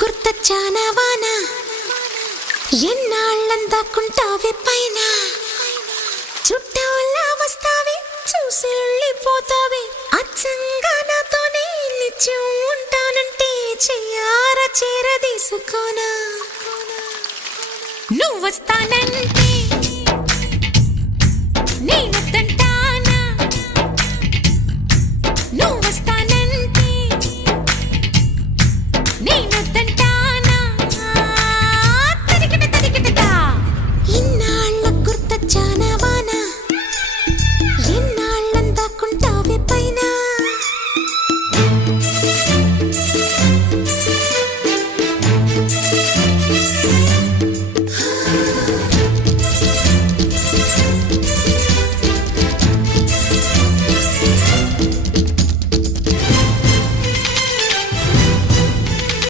గుర్తొచ్చానా వాన ఎన్నాళ్ళందాకుంటావే పైన చుట్టూలా వస్తావే చూసి వెళ్ళిపోతావే అచ్చంగా నాతోనే నిత్యం ఉంటానంటే చెయ్యారా చేరదీసుకోనా నువ్వు వస్తానంటే నేనొద్దంటానా నువ్వు వస్తానంటే నేనొద్దంటా